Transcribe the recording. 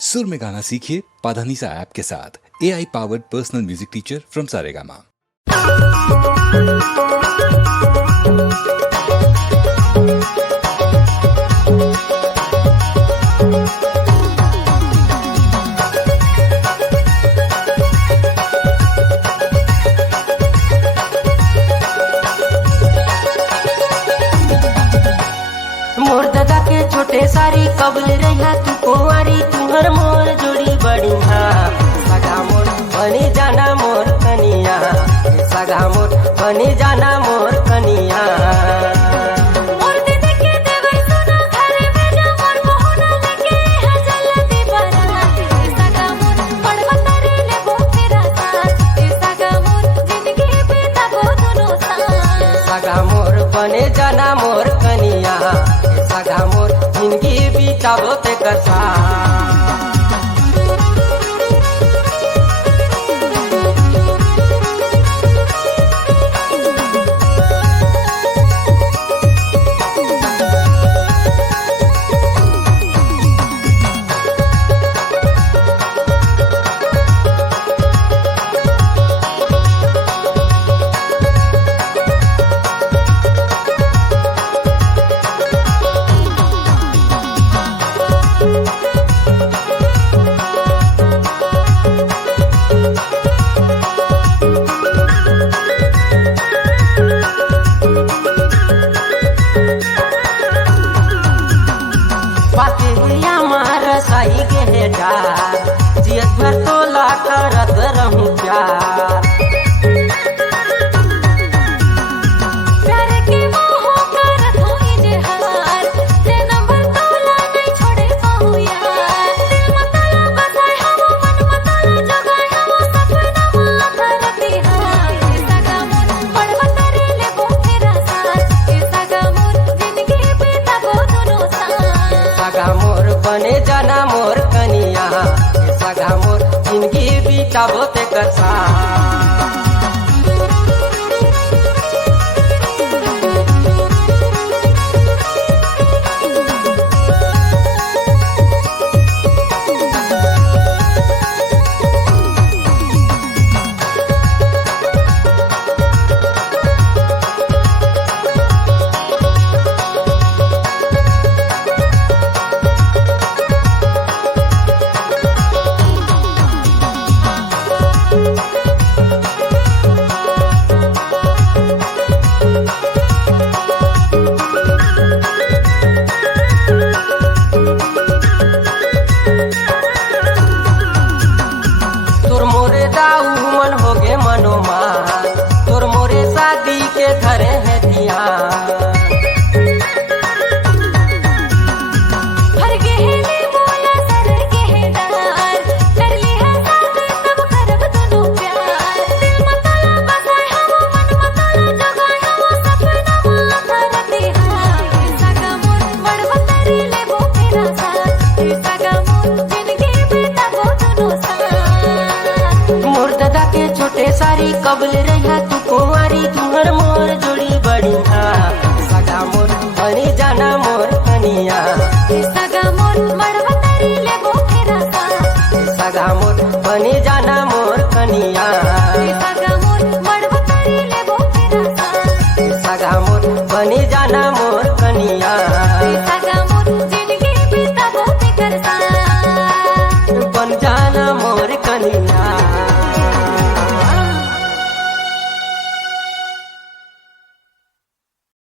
सुर में गाना सीखिए पाधानीसा ऐप के साथ। AI powered personal music teacher from Saregama. मोर दादा के छोटे सारी कबल रहा तू कुंवारी तुहर मोर जोड़ी बढ़िया सगा मोर बनी जाना मोर कनिया सगा मोर बनी जाना मोर कनिया सगा मोर बने जाना मोर कनिया सगा मोर जिंदगी बीताबो ते करसा साई के डार जियत भर तोला करत रहूं प्यार प्यार के मोह करत होई जे हार जे नंबर तोला नहीं छोड़े पाहु यार दिल मतला बसाए हम मन मतला जगाए हम सपना माथा रती हार सगा मोर पड़वतरे ले बो तेरा साथ सगा मोर जिंदगी बीता बो दोनों साथ सगा मोर बने जाना मोर कनिया सगा मोर जिंदगी बीताबो ते करसा तोर मोरे शादी के धरे है ध्यान हर गहने बोला सर गहदार कर लिया साथ तब करब दोनों प्यार दिल मतला बसाए हम मन मतला जगाए हम सपना माथा रती हार सगा मोर बड़वतरे ले बो तेरा साथ सगा मोर जिंदगी बीता बो दोनों साथ मोर दादा के छोटे सारी कबल रहा तू कुंवारी तुहर मोर जोड़ी बढ़िया सगा मोर बनी जाना मोर कनिया सगा मोर बड़वतरे ले बो तेरा साथ सगा मोर बनी जाना मोर कनिया सगा मोर बड़वतरे ले बो तेरा साथ सगा मोर बनी जाना मोर कनिया